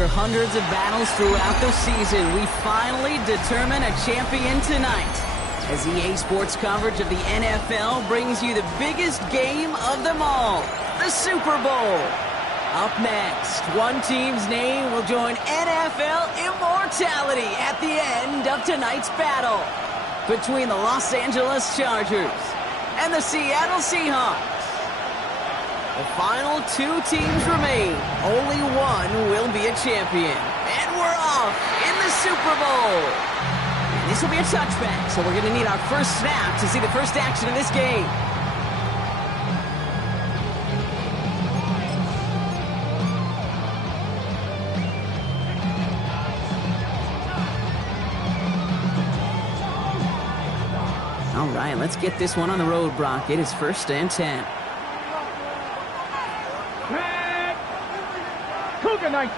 After hundreds of battles throughout the season, we finally determine a champion tonight. As EA Sports coverage of the NFL brings you the biggest game of them all, the Super Bowl. Up next, one team's name will join NFL immortality at the end of tonight's battle between the Los Angeles Chargers and the Seattle Seahawks. The final two teams remain. Only one will be a champion. And we're off in the Super Bowl. And this will be a touchback, so we're going to need our first snap to see the first action of this game. All right, let's get this one on the road, Brock. It is 1st and 10. Cougar 19.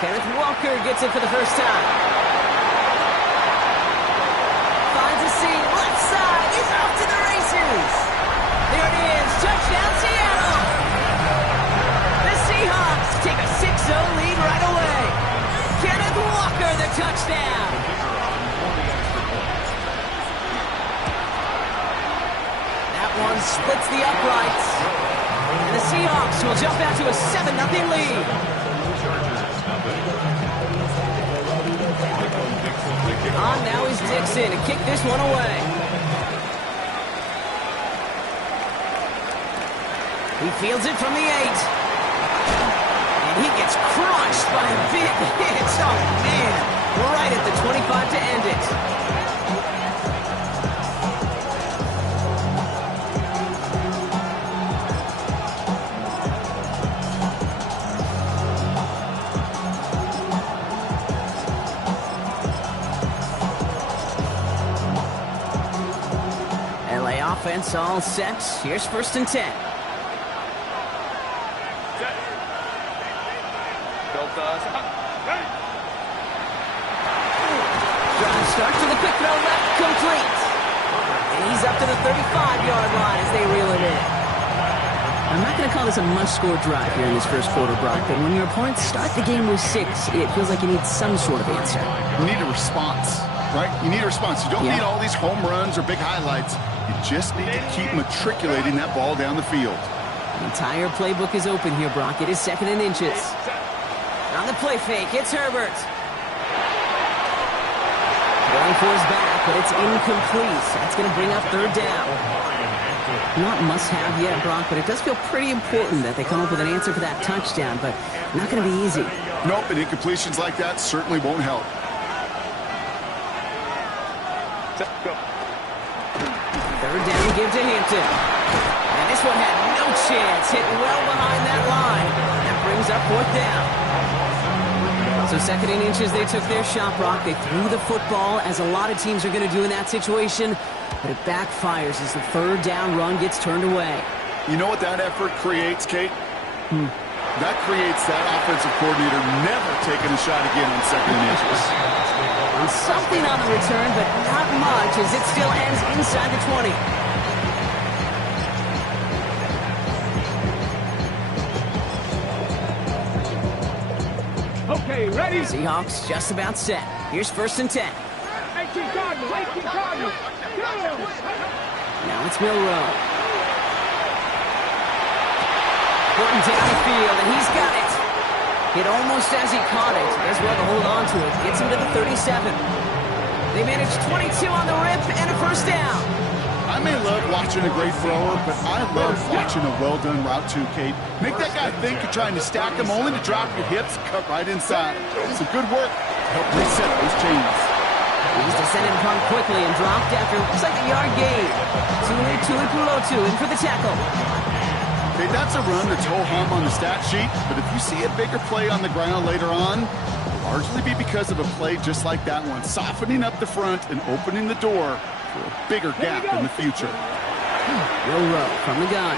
Kenneth Walker gets it for the first time. Finds a seam, left side. He's off to the races. There it is. Touchdown, Seattle. The Seahawks take a 6-0 lead right away. Kenneth Walker, the touchdown. That one splits the uprights. And the Seahawks will jump out to a 7-0 lead. On now is Dixon to kick this one away. He fields it from the 8. And he gets crushed by a big hit. Oh, man. Right at the 25 to end it. LA offense all set. Here's 1st and 10. Drive start to the quick throw left, complete. And he's up to the 35-yard line as they reel it in. I'm not going to call this a must-score drive here in this first quarter, Brock, but when your opponents start the game with 6, it feels like you need some sort of answer. You need a response, right? You need a response. You don't need all these home runs or big highlights. You just need to keep matriculating that ball down the field. The entire playbook is open here, Brock. It is 2nd and inches. On the play fake, it's Herbert. Going for his back, but it's incomplete. That's going to bring up 3rd down. Not must-have yet, Brock, but it does feel pretty important that they come up with an answer for that touchdown, but not going to be easy. Nope, and incompletions like that certainly won't help. Go. 3rd down, give to Hampton. And this one had no chance. Hit well behind that line. That brings up 4th down. So 2nd and inches, they took their shot, Brock. They threw the football, as a lot of teams are going to do in that situation. But it backfires as the 3rd down run gets turned away. You know what that effort creates, Kate? That creates that offensive coordinator never taking a shot again on 2nd and inches. And something on the return, but not much, as it still ends inside the 20. Okay, ready? Seahawks just about set. Here's 1st and 10. 18 Cardinals, 18 Cardinals. Now it's Milrow. Putting down the field, and he's got it. Hit almost as he caught it. Does well to hold on to it. Gets him to the 37. They managed 22 on the rip and a 1st down. I may love watching a great thrower, but I love watching a well-done route too, Kate. Make that guy think you're trying to stack him, only to drop your hips, cut right inside. Some good work to help reset those chains. He's descended upon quickly and dropped after looks like a yard gain. Tuipulotu in for the tackle. Okay, that's a run that's ho-hum on the stat sheet, but if you see a bigger play on the ground later on, it'll largely be because of a play just like that one, softening up the front and opening the door for a bigger gap in the future. Milrow from the gun.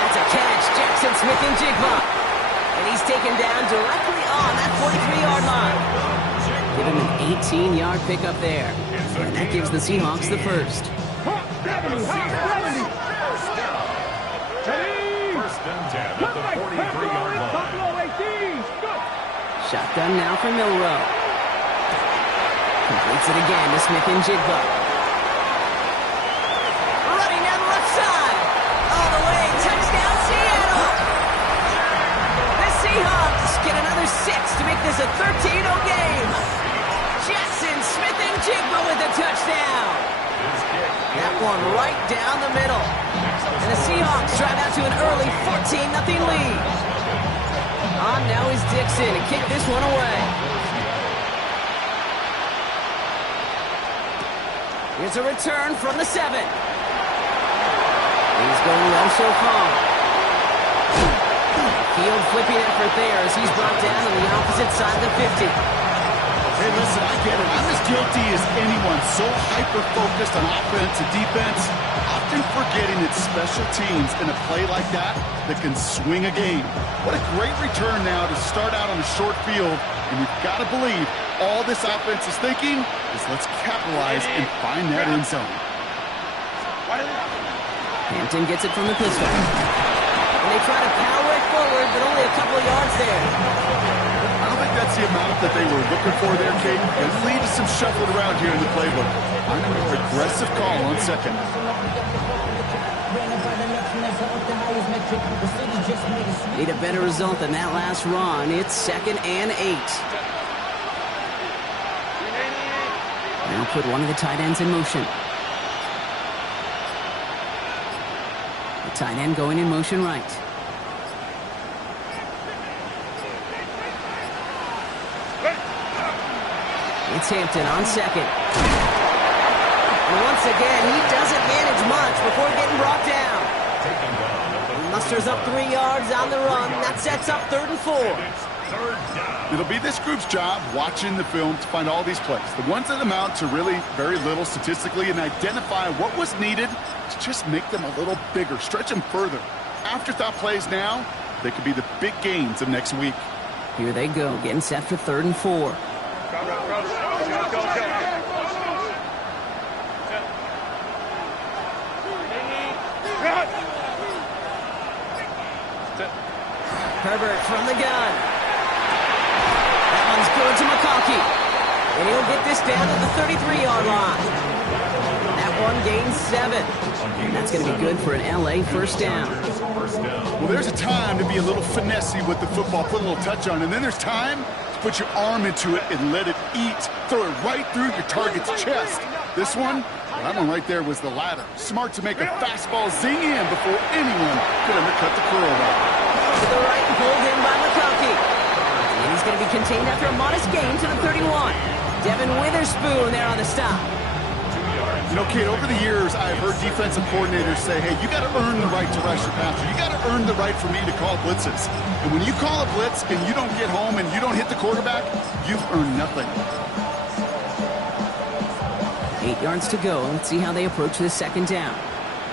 That's a catch. Jackson Smith-Njigba. And he's taken down directly on that 43-yard line. Give him an 18-yard pickup there. And that gives the Seahawks the 1st. and 10 at the 43-yard line. Buffalo 18. Good. Shotgun now for Milrow. Completes it again to Smith and Jigba. Running down the left side. All the way. Touchdown, Seattle. The Seahawks get another 6 to make this a 13-0 game. Jackson, Smith and Jigba with a touchdown. That one right down the middle. And the Seahawks drive out to an early 14-0 lead. On now is Dixon to kick this one away. Here's a return from the 7. He's going well so far. Field flipping effort there as he's brought down on the opposite side of the 50. Hey, listen, I get it. I'm as guilty as anyone. So hyper-focused on offense and defense, often forgetting it's special teams in a play like that can swing a game. What a great return now to start out on a short field, and you've got to believe all this offense is thinking is let's capitalize and find that end zone. Hampton gets it from the pistol. And they try to power it forward, but only a couple of yards there. I don't think that's the amount that they were looking for there, Kate. It leads to some shuffling around here in the playbook. I'm a more aggressive call on second. Need a better result than that last run. It's 2nd and 8. Now put one of the tight ends in motion. The tight end going in motion right. It's Hampton on second. And once again, he doesn't manage much before getting brought down. Musters up 3 yards on the run. That sets up 3rd and 4. It'll be this group's job watching the film to find all these plays. The ones that amount to really very little statistically and identify what was needed to just make them a little bigger, stretch them further. Afterthought plays now, they could be the big gains of next week. Here they go, getting set for 3rd and 4. Herbert from the gun. That one's good to McConkey. And he'll get this down to the 33-yard line. That one gains 7. And that's going to be good for an LA first down. Well, there's a time to be a little finessey with the football, put a little touch on, and then there's time to put your arm into it and let it eat. Throw it right through your target's chest. This one, that one right there was the latter. Smart to make a fastball zing in before anyone could undercut the curl route. To the right, pulled in by McConkey. And he's going to be contained after a modest gain to the 31. Devin Witherspoon there on the stop. You know, Kate, over the years, I've heard defensive coordinators say, hey, you got to earn the right to rush your passer. You got to earn the right for me to call blitzes. And when you call a blitz and you don't get home and you don't hit the quarterback, you've earned nothing. 8 yards to go. Let's see how they approach this 2nd down.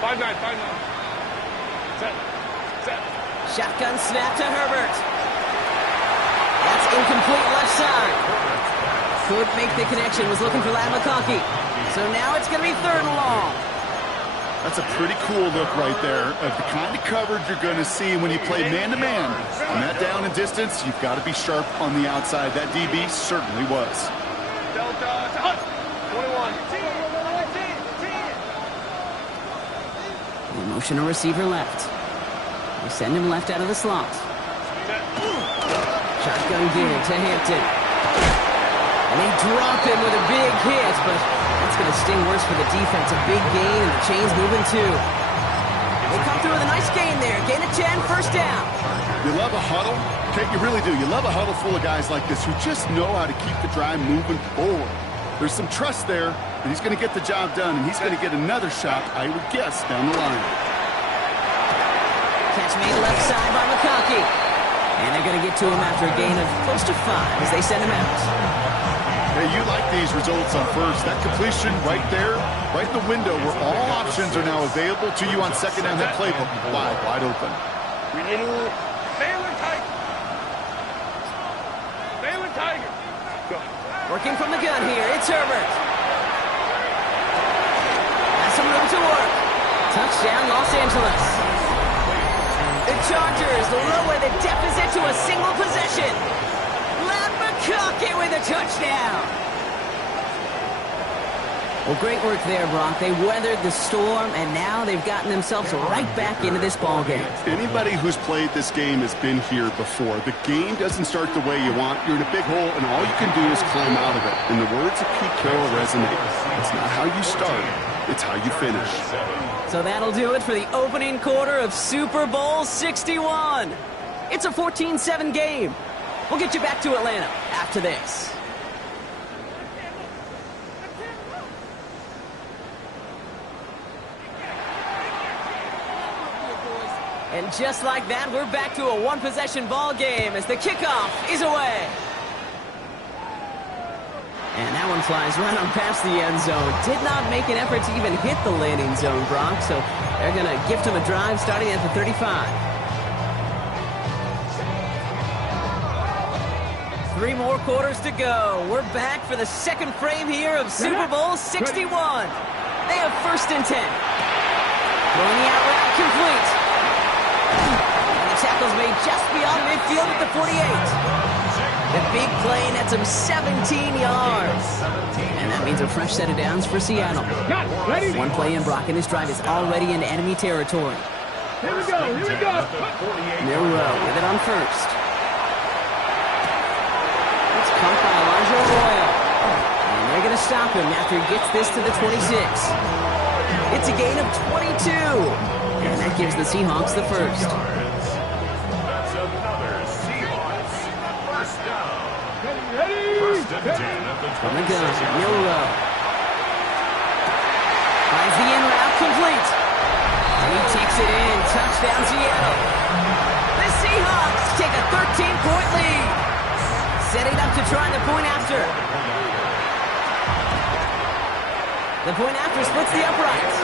5-9. Set. Shotgun snap to Herbert. That's incomplete left side. Couldn't make the connection. Was looking for Lad McConkey. So now it's going to be 3rd and long. That's a pretty cool look right there of the kind of coverage you're going to see when you play man-to-man. On that down and distance, you've got to be sharp on the outside. That DB certainly was. Delta, 21. They motion a receiver left. They send him left out of the slot. Shotgun give to Hampton. And they drop him with a big hit, but that's going to sting worse for the defense. A big gain, and the chain's moving too. They come through with a nice gain there. Gain of 10, first down. You love a huddle? Okay, you really do. You love a huddle full of guys like this who just know how to keep the drive moving forward. There's some trust there, and he's going to get the job done, and he's going to get another shot, I would guess, down the line. Catch made left side by McConkey. And they're going to get to him after a gain of close to 5 as they send him out. Hey, you like these results on first. That completion right there, right in the window where all options are now available to you on second down, that playbook wide open. Baylor Tiger. Go. Working from the gun here, it's Herbert. Has some room to work. Touchdown, Los Angeles. The Chargers lower the deficit to a single possession. McConkey with a touchdown. Well, great work there, Brock. They weathered the storm, and now they've gotten themselves right back into this ball game. Anybody who's played this game has been here before. The game doesn't start the way you want. You're in a big hole, and all you can do is climb out of it. And the words of Pete Carroll resonate. It's not how you start, it's how you finish. So that'll do it for the opening quarter of Super Bowl 61. It's a 14-7 game. We'll get you back to Atlanta after this. And just like that, we're back to a one-possession ball game as the kickoff is away. And that one flies right on past the end zone. Did not make an effort to even hit the landing zone, Brock. So they're going to gift him a drive starting at the 35. 3 more quarters to go. We're back for the second frame here of Super Bowl 61. They have 1st and 10. Throwing the out route complete. And the tackle's made just beyond midfield at the 48. The big play nets him 17 yards. And that means a fresh set of downs for Seattle. One play in, Brock, and this drive is already into enemy territory. Here we go, here we go. Milrow with it on 1st. It's caught by Elijah Arroyo. And they're going to stop him after he gets this to the 26. It's a gain of 22. And that gives the Seahawks the 1st. That's another Seahawks first down. Ready? 1st and 10 at the 26. From the gun, Milrow. Finds the in route complete. And he takes it in. Touchdown, Seattle. The Seahawks take a 13-point lead. Setting up to try the point after. The point after splits the uprights.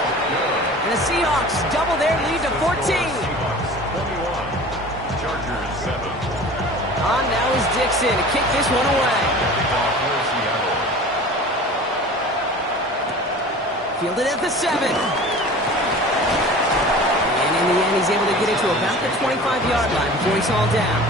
And the Seahawks double their lead to 14. Chargers 7. On now is Dixon to kick this one away. Fielded at the 7. And in the end, he's able to get it to about the 25-yard line before he's hauled down.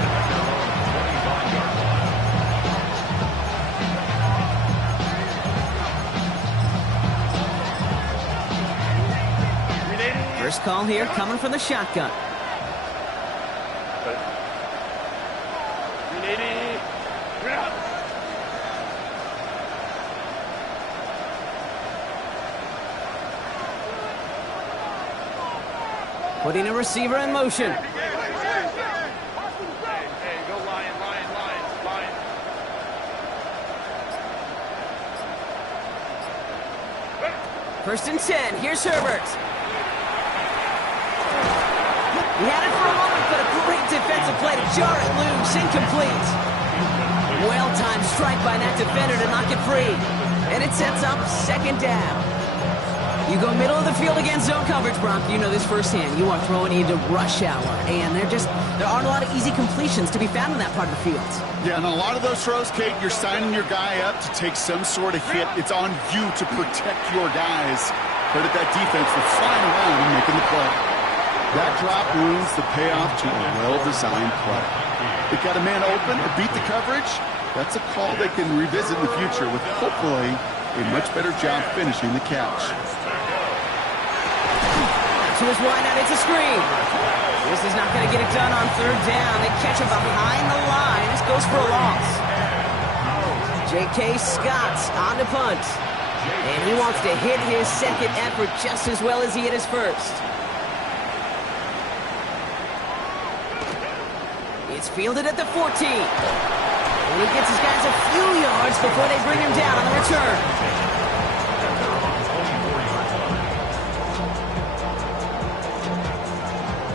First call here coming from the shotgun. Putting a receiver in motion. Hey, go Lion. 1st and 10. Here's Herbert. He had it for a moment, but a great defensive play to jar it loose. Incomplete. Well-timed strike by that defender to knock it free. And it sets up 2nd down. You go middle of the field against zone coverage, Brock. You know this firsthand. You are throwing into rush hour. And there aren't a lot of easy completions to be found in that part of the field. Yeah, and a lot of those throws, Kate, you're signing your guy up to take some sort of hit. It's on you to protect your guys. Credit that defense for flying around and making the play. That drop ruins the payoff to a well-designed play. They got a man open or beat the coverage. That's a call they can revisit in the future with hopefully a much better job finishing the catch. To his wideout, it's a screen. This is not going to get it done on 3rd down. They catch him behind the line. This goes for a loss. J.K. Scott on the punt. And he wants to hit his 2nd effort just as well as he hit his 1st. It's fielded at the 14. And he gets his guys a few yards before they bring him down on the return.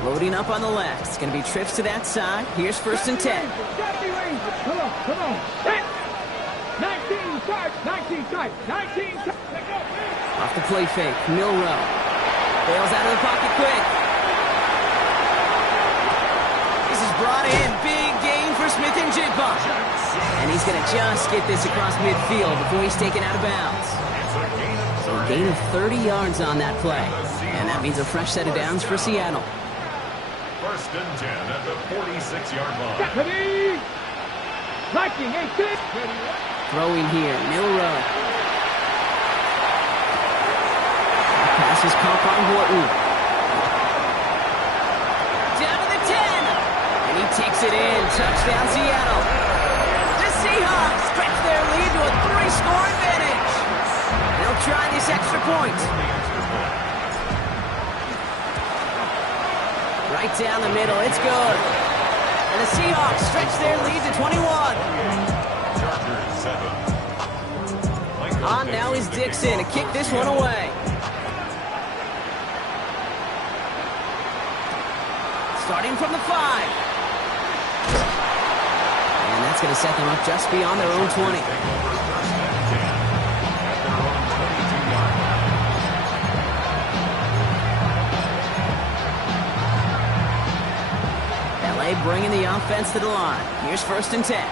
Loading up on the left. It's going to be trips to that side. Here's 1st and 10. Come on. 19 strikes. Off the play fake. Milrow. Bails out of the pocket quick. This is brought in. Big gain for Smith and Jigba. And he's going to just get this across midfield before he's taken out of bounds. So a gain of 30 yards on that play. And that means a fresh set of downs for Seattle. First and 10 at the 46-yard line. Ready? Liking 18. Throwing here, Milrow. Pass is caught by Horton. Down to the 10. And he takes it in. Touchdown, Seattle. The Seahawks stretch their lead to a 3-score advantage. They'll try this extra point. Right down the middle. It's good. And the Seahawks stretch their lead to 21. Chargers 7. On now is Dixon to kick this one away. Starting from the 5. And that's going to set them up just beyond their own 20. LA bringing the offense to the line. Here's first and 10.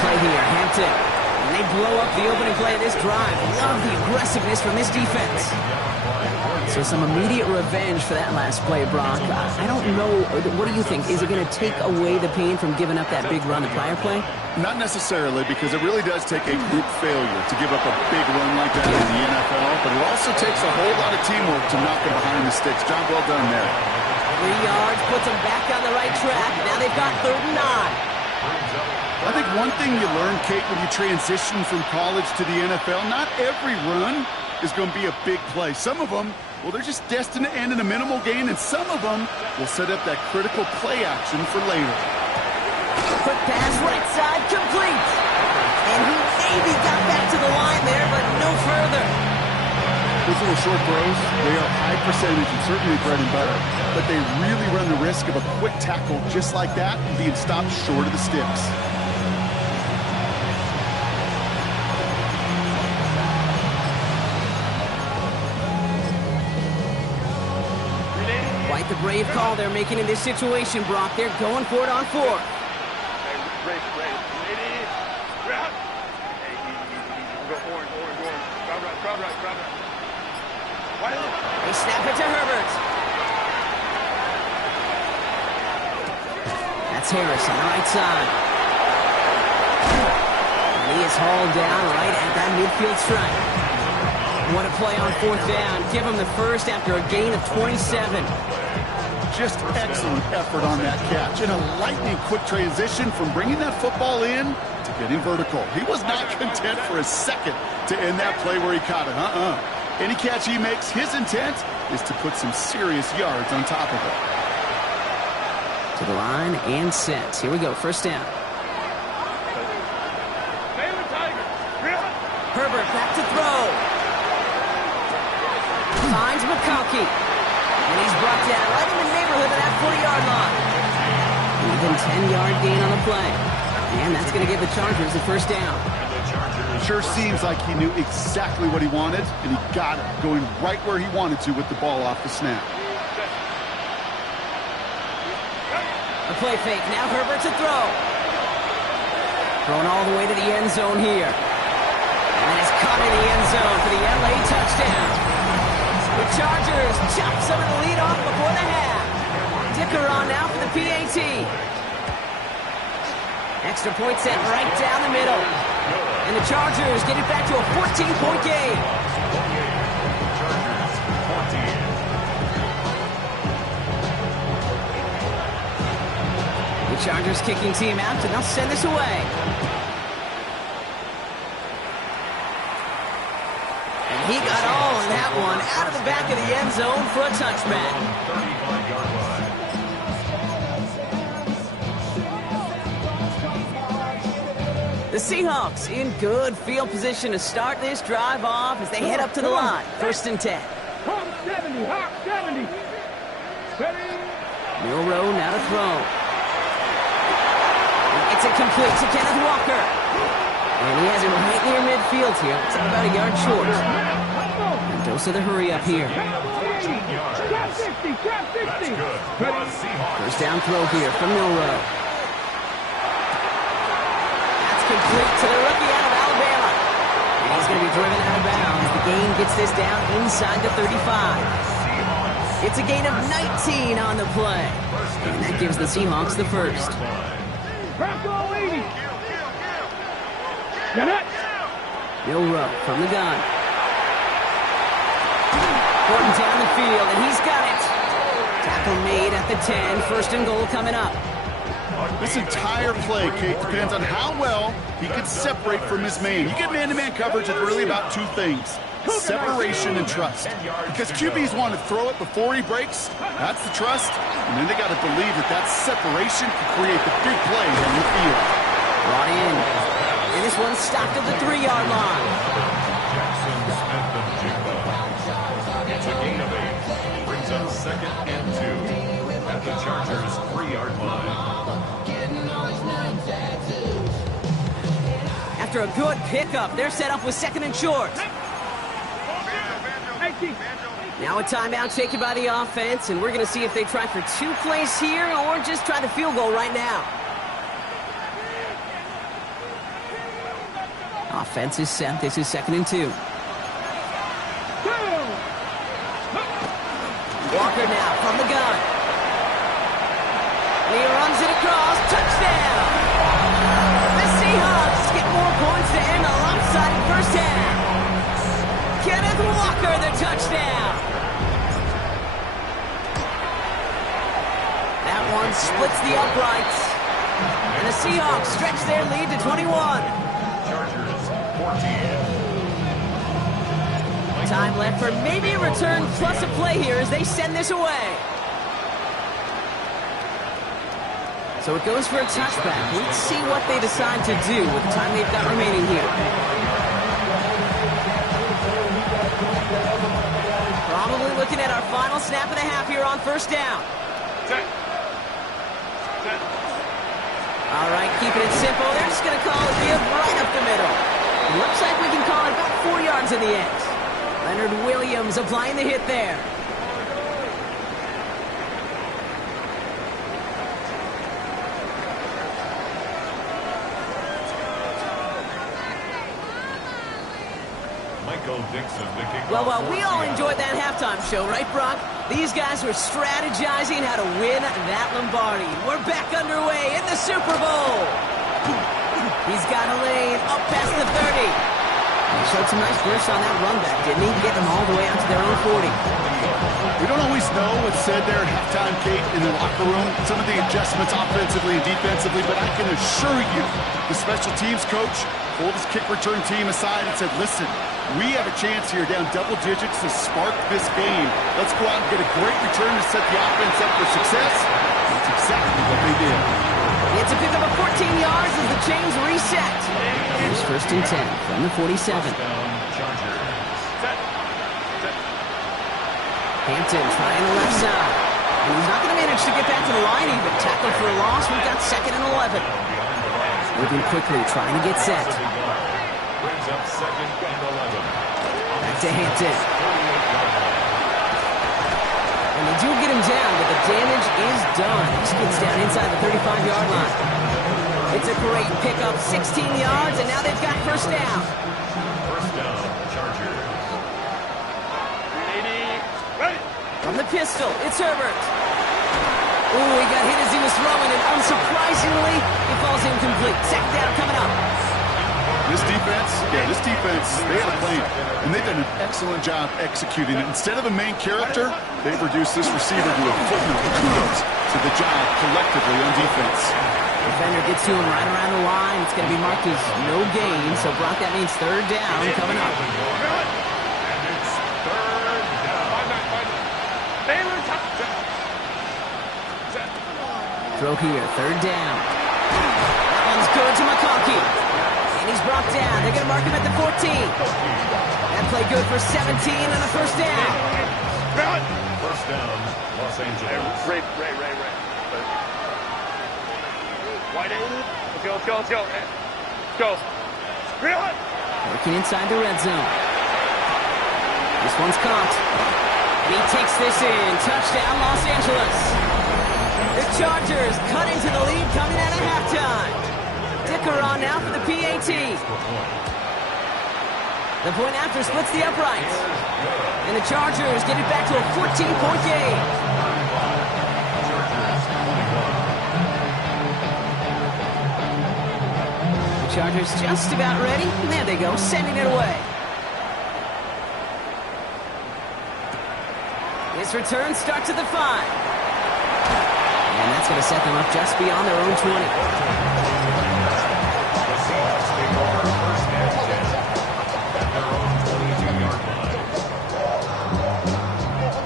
Play here, Hampton. And they blow up the opening play of this drive. Love the aggressiveness from this defense. So some immediate revenge for that last play, Brock. I don't know. What do you think? Is it going to take away the pain from giving up that big run the prior play? Not necessarily, because it really does take a group failure to give up a big run like that in the NFL, but it also takes a whole lot of teamwork to knock them behind the sticks. Job well done there. 3 yards puts them back on the right track. Now they've got 3rd and 9. I think one thing you learn, Kate, when you transition from college to the NFL, not every run is going to be a big play. Some of them, well, they're just destined to end in a minimal gain, and some of them will set up that critical play action for later. Quick pass right side, complete. And he maybe got back to the line there, but no further. Those little short throws, they are high percentage and certainly bread and butter, but they really run the risk of a quick tackle just like that and being stopped short of the sticks. Quite the brave call they're making in this situation, Brock. They're going for it on 4th. They snap it to Herbert. That's Harris on the right side. And he is hauled down right at that midfield stripe. What a play on 4th down. Give him the first after a gain of 27. Just excellent effort on that catch. And a lightning quick transition from bringing that football in to getting vertical. He was not content for a second to end that play where he caught it. Any catch he makes, his intent is to put some serious yards on top of it. To the line and set. Here we go. First down. Herbert back to throw. Finds McConkey. And he's brought down right in the neighborhood of that 40-yard line. Even 10-yard gain on the play. And that's going to give the Chargers the first down. Sure seems like he knew exactly what he wanted, and he got it, going right where he wanted to with the ball off the snap. A play fake. Now Herbert to throw. Thrown all the way to the end zone here. And it's caught in the end zone for the LA touchdown. The Chargers chop some of the lead off before the half. Dicker on now for the PAT. Extra point set right down the middle. And the Chargers get it back to a 14-point game. The Chargers kicking team out, and they'll send this away. And he got all in that one out of the back of the end zone for a touchback. 35-yard line. The Seahawks in good field position to start this drive off as they head up to the line. First and 10. Hawk 70, Hawk 70. Ready? Milrow now to throw. It's incomplete to Kenneth Walker. And he has it right near midfield here. It's about a yard short. And Dosa the hurry up here. Trap 60, trap 60. First down throw here from Milrow. Complete to the rookie out of Alabama. And he's going to be driven out of bounds. The gain gets this down inside the 35. It's a gain of 19 on the play. And that gives the Seahawks the first. Bronco 80. Get it. Bill Rowe from the gun. Gordon down the field, and he's got it. Tackle made at the 10. First and goal coming up. This entire play, Kate, depends on how well he can separate from his man. You get man-to-man coverage, it's really about two things. Separation and trust. Because QBs want to throw it before he breaks. That's the trust. And then they got to believe that that separation can create the big play on the field. Brought in. And this one stopped at the 3-yard line. Jackson Smith and Jigba. It's a gain of 8. Brings up 2nd and 2 at the Chargers' 3-yard line. After a good pickup, they're set up with 2nd and short. Now a timeout taken by the offense, and we're going to see if they try for 2 plays here or just try the field goal right now. Offense is set. This is 2nd and 2. Walker now from the gun. And he runs it across. Touchdown! The Seahawks get more points to end a lopsided first half. Kenneth Walker, the touchdown. That one splits the uprights. And the Seahawks stretch their lead to 21. Chargers 14. Time left for maybe a return plus a play here as they send this away. So it goes for a touchback. Let's see what they decide to do with the time they've got remaining here. Probably looking at our final snap of the half here on first down. All right, keeping it simple. They're just going to call it give right up the middle. It looks like we can call it about 4 yards in the end. Leonard Williams applying the hit there. Well, we all enjoyed that halftime show, right, Brock? These guys were strategizing how to win that Lombardi. We're back underway in the Super Bowl. He's got a lane up past the 30. He showed some nice bursts on that run back, didn't he? Get them all the way out to their own 40. We don't always know what's said there at halftime, Kate, in the locker room. Some of the adjustments offensively and defensively, but I can assure you the special teams coach pulled his kick return team aside and said, listen, we have a chance here down double digits to spark this game. Let's go out and get a great return to set the offense up for success. That's exactly what they did. It's a pickup of 14 yards as the chains reset. Here's 1st and 10 from the 47. Hampton trying the left side. And he's not going to manage to get back to the line even. Tackle for a loss. We've got 2nd and 11. Moving quickly, trying to get set. Brings up 2nd and 11. Back to Hampton. And they do get him down, but the damage is done. He skids down inside the 35-yard line. It's a great pickup, 16 yards, and now they've got first down. First down, Chargers. From the pistol, it's Herbert. Ooh, he got hit as he was throwing, and unsurprisingly, he falls incomplete. Second down coming up. This defense, they had a plan, and they've done an excellent job executing it. Instead of a main character, they've reduced this receiver to a footnote. Kudos to the job collectively on defense. Defender gets to him right around the line. It's going to be marked as no gain, so Brock, that means third down coming up. And it's third down. Throw here, third down. That one's good to McConkey. And he's brought down. They're going to mark him at the 14. That play good for 17 and a first down. First down, Los Angeles. Ray. Wide end. Let's go. Working inside the red zone. This one's caught. And he takes this in. Touchdown, Los Angeles. The Chargers cut into the lead coming out of halftime. Dicker on now for the PAT. The point after splits the uprights. And the Chargers get it back to a 14-point game. The Chargers just about ready. And there they go, sending it away. This return starts at the 5. And that's going to set them up just beyond their own 20. The Seahawks take over first and 10 at their own 22-yard line.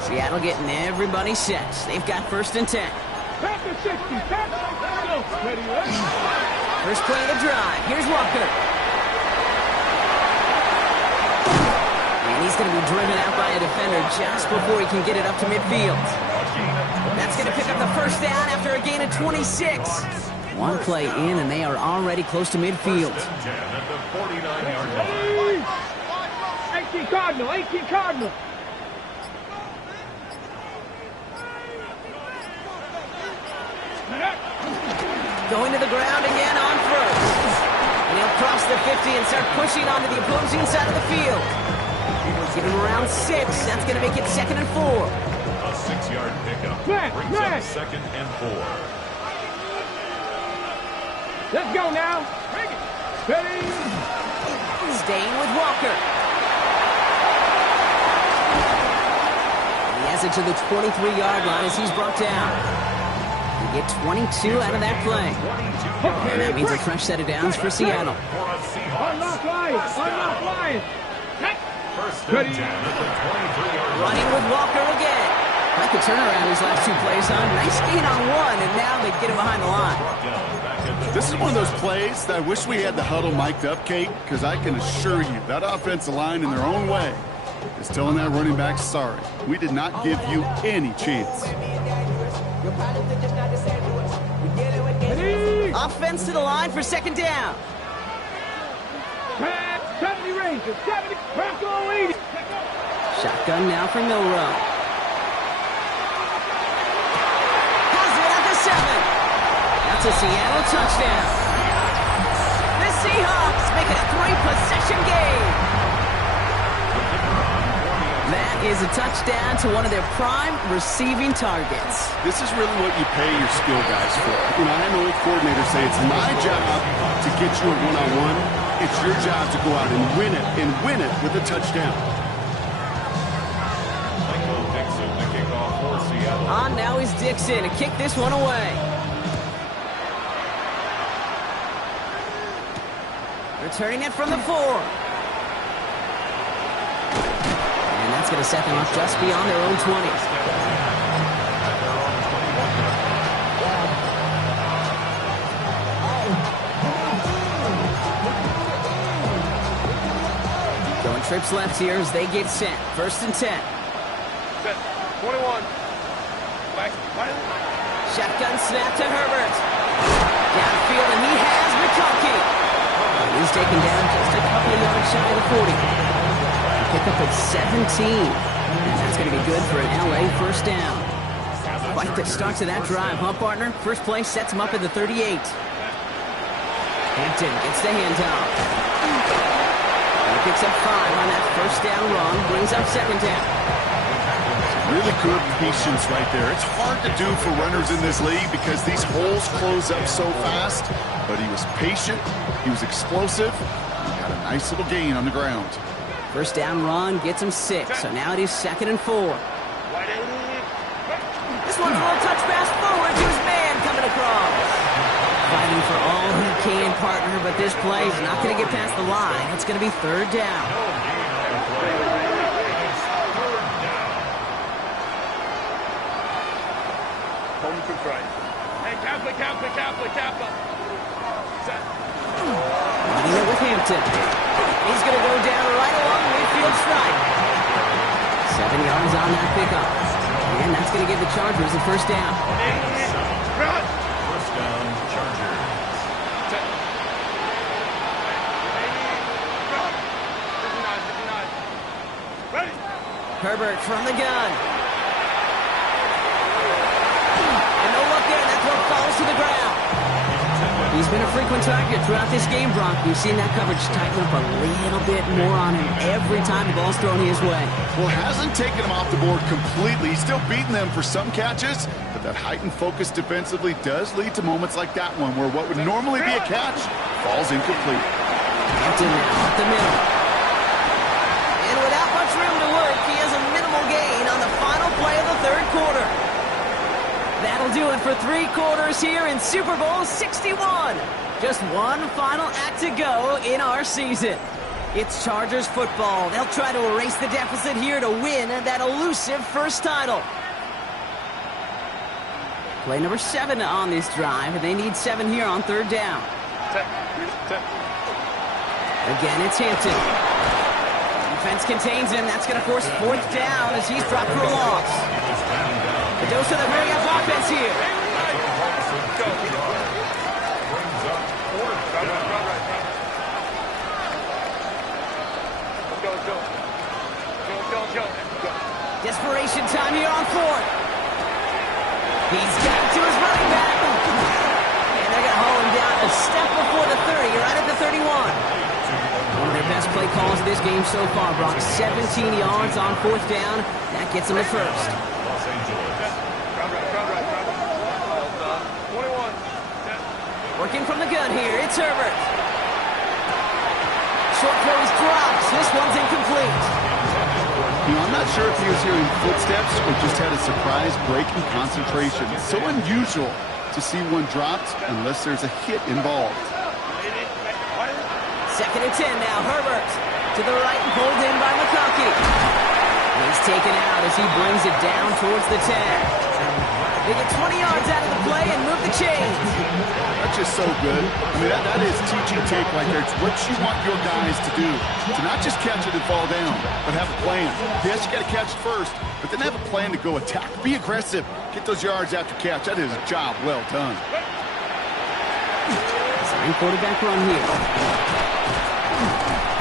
Seattle getting everybody set. They've got first and 10. Back to 60. Back. Ready, ready. First play of the drive. Here's Walker. And he's going to be driven out by a defender just before he can get it up to midfield. That's going to pick up the first down after a gain of 26. One play in, and they are already close to midfield. First and 10 at the 49-yard line. 18 Cardinal. 18 Cardinal. Going to the ground again on first. And he'll cross the 50 and start pushing onto the opposing side of the field. Give him around 6. That's going to make it 2nd and 4. A 6-yard pickup brings up 2nd and 4. Let's go now. Ready. Staying with Walker. He has it to the 23-yard line as he's brought down. You get 22 out of that play. And that means a fresh set of downs for Seattle. Unlock Lions. Unlock Lions. First and 10 at the 23-yard line. Running with Walker again. Like the turnaround his last 2 plays on. Nice gain on 1, and now they get him behind the line. This is one of those plays that I wish we had the huddle mic'd up, Kate, because I can assure you that offensive line in their own way is telling that running back, sorry, we did not give you any chance. Offense to the line for 2nd down. 70 Rangers. 70. Bronco 80. Shotgun now for Milrow. Has it at the 7. That's a Seattle touchdown. The Seahawks make it a 3-possession game. That is a touchdown to one of their prime receiving targets. This is really what you pay your skill guys for. You know, I had an old coordinator say it's my job to get you a one-on-one. It's your job to go out and win it with a touchdown. Michael Dixon, the kickoff for Seattle. On now is Dixon to kick this one away. Returning it from the 4. And that's going to set them up just beyond their own 20. Going trips left here as they get set. First and 10. Set. 21. Shotgun snap to Herbert. Downfield, and he has McConkey. He's taken down just a couple of yards shy of the 40. Pick up at 17. And that's going to be good for an LA first down. Quite the start to that drive, huh, partner? First play sets him up at the 38. Hampton gets the handoff. He picks up 5 on that first down run. Brings up 2nd down. Really good patience right there. It's hard to do for runners in this league because these holes close up so fast. But he was patient. He was explosive. He got a nice little gain on the ground. First down run gets him 6. So now it is 2nd and 4. This one's a little touch pass forward to his man coming across. Fighting for all he can, partner, but this play is not going to get past the line. It's going to be 3rd down. Home to Christ. Hey, Kappa. Set. Running it with Hampton. He's going to go down right along the midfield stripe. 7 yards on that pickup. And that's going to give the Chargers the first down. Run. First down, Chargers. Set. 59. Ready. Herbert from the gun. And no look in. That throw falls to the ground. He's been a frequent target throughout this game, Brock. We've seen that coverage tighten up a little bit more on him every time the ball's thrown his way. Well, hasn't taken him off the board completely. He's still beating them for some catches, but that heightened focus defensively does lead to moments like that one where what would normally be a catch falls incomplete. Hampton now up the middle. And without much room to work, he has a minimal gain on the final play of the third quarter. That'll do it for 3 quarters here in Super Bowl 61. Just one final act to go in our season. It's Chargers football. They'll try to erase the deficit here to win that elusive first title. Play number 7 on this drive, and they need 7 here on third down. Again, it's Hampton. Defense contains him. That's going to force fourth down as he's dropped for a loss. A dose of the hurry-up offense here. Desperation time here on fourth. He's got it to his running back. And they're going to haul him down a step before the 30, right at the 31. One of their best play calls of this game so far, Brock. 17 yards on fourth down. That gets them to first. Working from the gun here, it's Herbert. Short throw is dropped. This one's incomplete. I'm not sure if he was hearing footsteps or just had a surprise break in concentration. It's so unusual to see one dropped unless there's a hit involved. 2nd and 10 now. Herbert to the right and pulled in by McConkey. He's taken out as he brings it down towards the 10. They get 20 yards out of the play and move the chains. That's just so good. I mean, that is teaching tape right there. It's what you want your guys to do. To not just catch it and fall down, but have a plan. Yes, you got to catch it first, but then have a plan to go attack. Be aggressive. Get those yards after catch. That is a job well done. Same quarterback run here.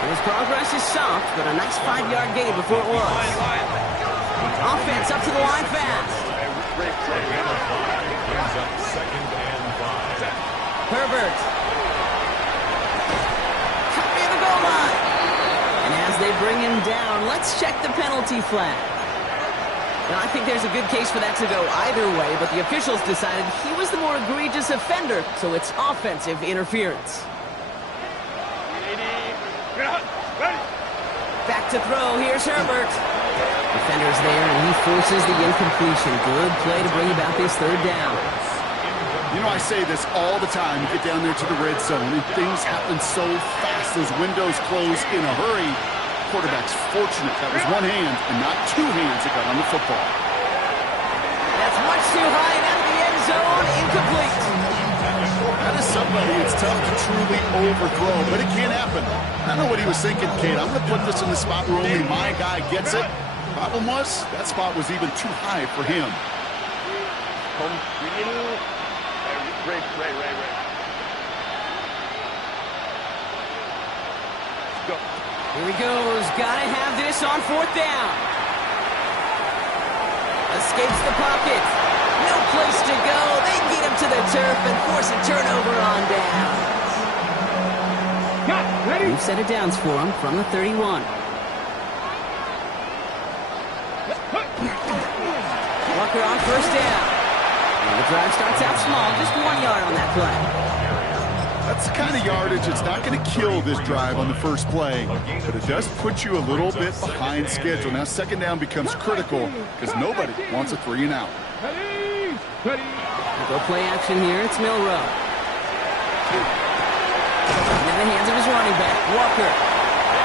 His progress is soft, but a nice 5-yard gain before it was. Offense up to the line fast. Herbert. Cut near the goal line. And as they bring him down, let's check the penalty flag. Now, I think there's a good case for that to go either way, but the officials decided he was the more egregious offender, so it's offensive interference. Back to throw. Here's Herbert. Defender's there, and he forces the incompletion. Good play to bring about this third down. You know, I say this all the time. You get down there to the red zone, and things happen so fast. Those windows close in a hurry. Quarterback's fortunate. That was one hand and not 2 hands that got on the football. That's much too high and out of the end zone. Incomplete. That is somebody it's tough to truly overthrow, but it can happen. I don't know what he was thinking, Kate. I'm going to put this in the spot where only my guy gets it. Problem was, that spot was even too high for him. Here he goes. Gotta have this on fourth down. Escapes the pocket. No place to go. They get him to the turf and force a turnover on down. We've set it downs for him from the 31. Walker on first down. And the drive starts out small, just 1 yard on that play. That's the kind of yardage that's not going to kill this drive on the first play, but it does put you a little bit behind schedule. Now, second down becomes critical because nobody wants a 3 and out. Go play action here. It's Milrow. In the hands of his running back, Walker.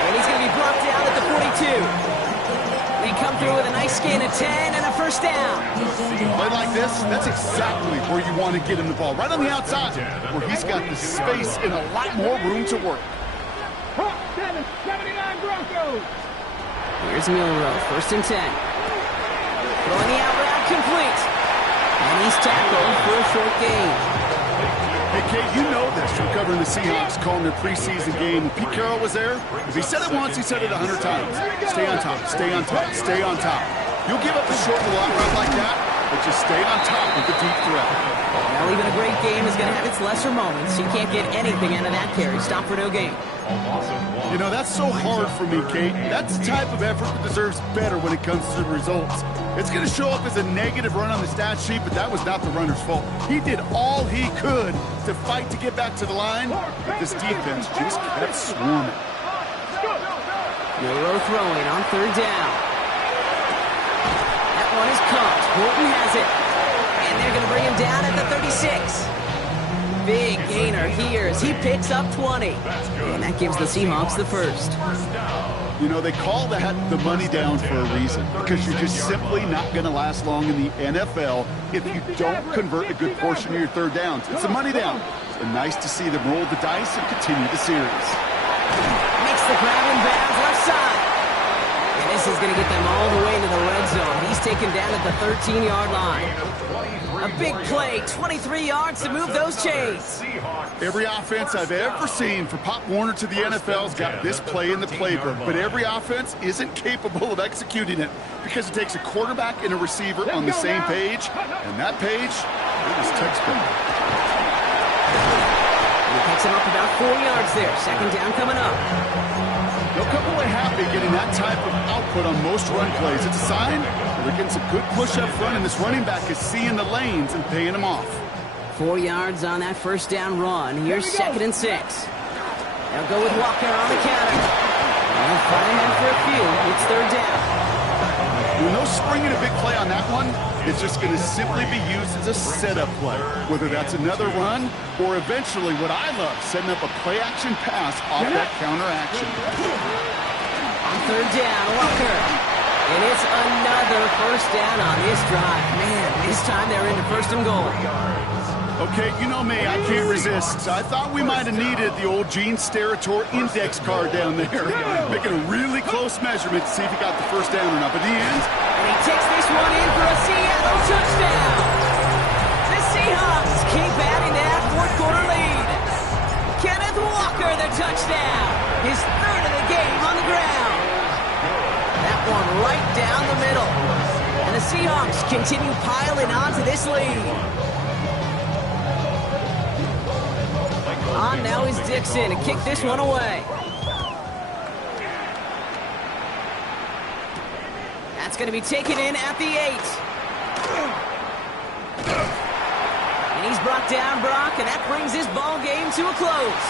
And he's going to be brought down at the 42. They come through with a nice gain of 10 and a first down. Play like this, that's exactly where you want to get him the ball. Right on the outside, where he's got the space and a lot more room to work. 79 Broncos. Here's Milrow, first and 10. Throwing the out route complete. And he's tackled for a short gain. Hey, Kate, you know this from covering the Seahawks, calling their preseason game. When Pete Carroll was there, if he said it once, he said it 100 times. Stay on top, stay on top, stay on top. You'll give up a short and long route like that, but just stay on top of the deep threat. Well, even a great game is going to have its lesser moments. You can't get anything out of that carry. Stop for no gain. You know, that's so hard for me, Kate. That's the type of effort that deserves better when it comes to the results. It's going to show up as a negative run on the stat sheet, but that was not the runner's fault. He did all he could to fight to get back to the line, but this defense just kept swarming. Euro throwing on third down. That one is caught. Horton has it. And they're going to bring him down at the 36. Big gainer here as he picks up 20. And that gives the Seahawks the first. You know, they call that the money down for a reason, because you're just simply not going to last long in the NFL if you don't convert a good portion of your third downs. It's a money down. So nice to see them roll the dice and continue the series. Makes the grab in bounds left side. And this is going to get them all the way into the red zone. He's taken down at the 13-yard line. A big play, 23 yards to move those chains. Every offense I've ever seen for Pop Warner to the NFL's got this play in the playbook, but every offense isn't capable of executing it because it takes a quarterback and a receiver on the same page, and that page is textbook. He picks him up about 4 yards there. Second down coming up. They'll come away happy getting that type of output on most run plays. It's a sign that they're getting some good push up front, and this running back is seeing the lanes and paying them off. 4 yards on that first down run. Here's 2nd and 6. They'll go with Walker on the counter. They'll find him for a few. It's third down. With no springing a big play on that one, it's just going to simply be used as a setup play, whether that's another run or eventually what I love, setting up a play-action pass off that counter-action. On third down, Walker. And it's another first down on this drive. Man, this time they're into first and goal. Okay, you know me, I can't resist. I thought we might have needed the old Gene Steratore index card down there, making a really close measurement to see if he got the first down or not. But in the end, and he takes this one in for a Seattle touchdown. The Seahawks keep adding to that fourth-quarter lead. Kenneth Walker, the touchdown. His third of the game on the ground. That one right down the middle. And the Seahawks continue piling on to this lead. On now is Dixon to kick this one away. That's going to be taken in at the 8. And he's brought down, Brock, and that brings this ball game to a close.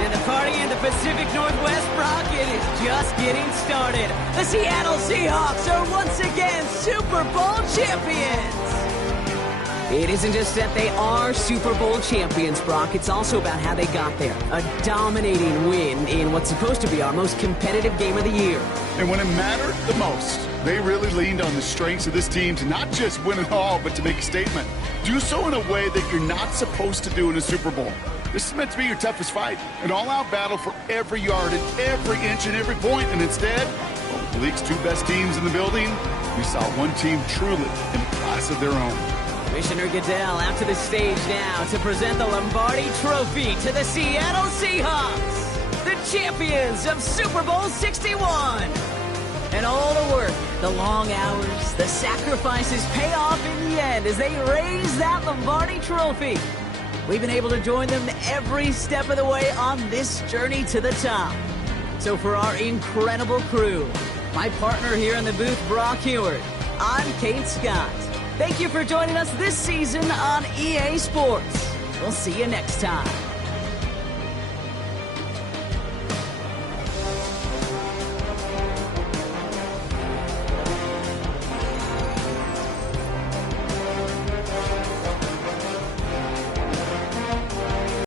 And the party in the Pacific Northwest, Brock, it is just getting started. The Seattle Seahawks are once again Super Bowl champions. It isn't just that they are Super Bowl champions, Brock. It's also about how they got there. A dominating win in what's supposed to be our most competitive game of the year. and when it mattered the most, they really leaned on the strengths of this team to not just win it all, but to make a statement. Do so in a way that you're not supposed to do in a Super Bowl. This is meant to be your toughest fight, an all-out battle for every yard and every inch and every point, and instead, well, the league's two best teams in the building, we saw one team truly in a class of their own. Commissioner Goodell out to the stage now to present the Lombardi Trophy to the Seattle Seahawks, the champions of Super Bowl 61. And all the work, the long hours, the sacrifices pay off in the end as they raise that Lombardi Trophy. We've been able to join them every step of the way on this journey to the top. So for our incredible crew, my partner here in the booth, Brock Heward, I'm Kate Scott. Thank you for joining us this season on EA Sports. We'll see you next time.